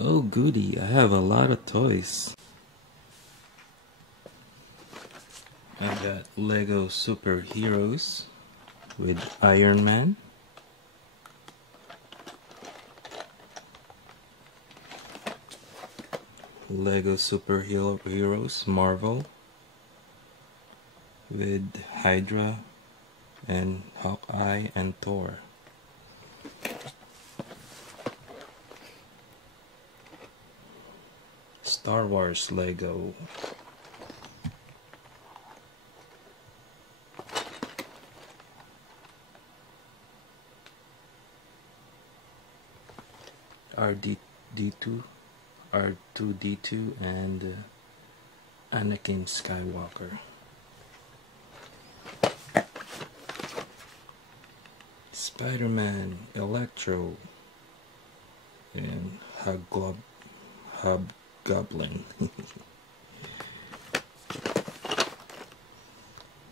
Oh goody, I have a lot of toys. I got Lego superheroes with Iron Man, Lego superheroes Marvel with Hydra and Hawkeye and Thor. Star Wars Lego. R2D2 and Anakin Skywalker. Spider-Man, Electro, and Hobgoblin.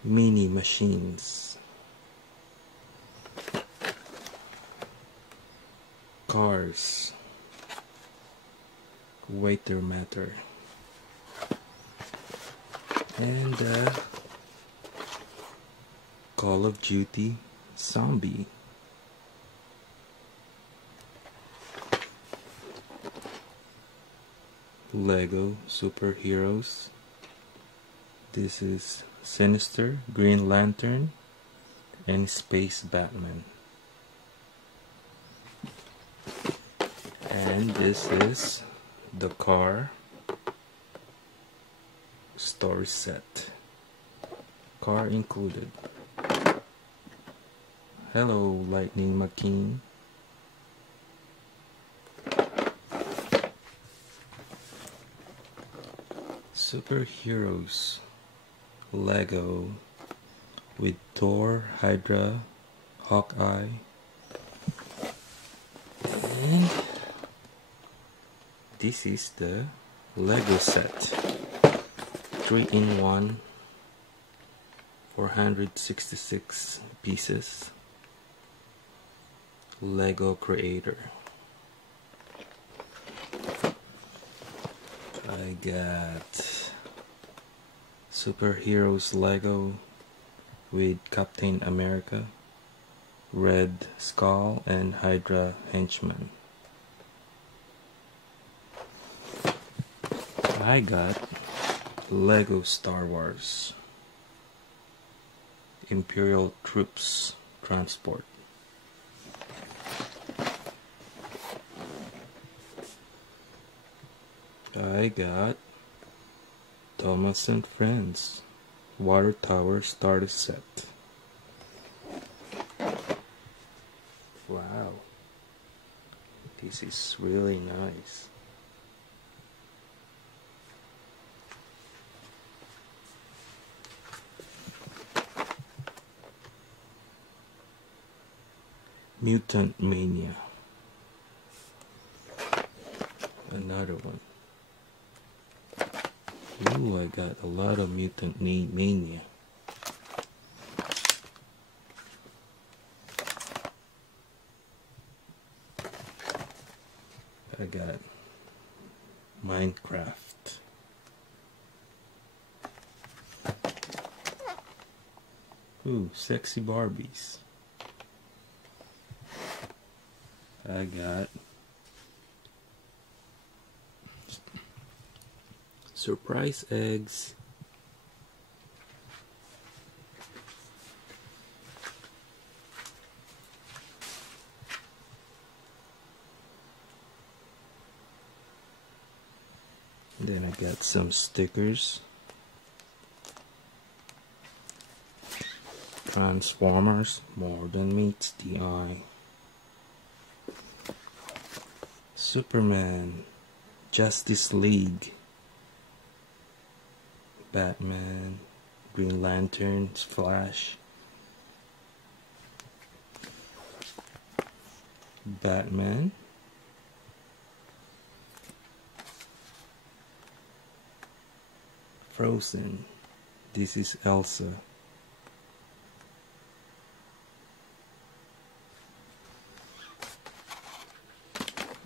Mini machines. Cars. Waiter matter. And Call of Duty Zombie. Lego superheroes. This is Sinister, Green Lantern, and Space Batman. And this is the car story set. Car included. Hello, Lightning McQueen. Superheroes Lego with Thor, Hydra, Hawkeye, and this is the Lego set, 3-in-1, 466 pieces. Lego Creator. I got superheroes Lego with Captain America, Red Skull, and Hydra Henchman. I got Lego Star Wars Imperial Troops Transport. I got Thomas and Friends Water Tower Starter Set. Wow, this is really nice. Mutant Mania. Another one. Ooh, I got a lot of Mutant Mania. I got Minecraft. Ooh, sexy Barbies. I got surprise eggs. Then I got some stickers. Transformers, more than meets the eye. Superman, Justice League, Batman, Green Lantern, Flash, Batman, Frozen, this is Elsa,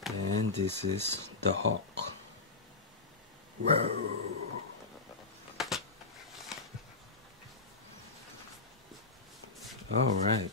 and And this is the hawk. Whoa. Alright.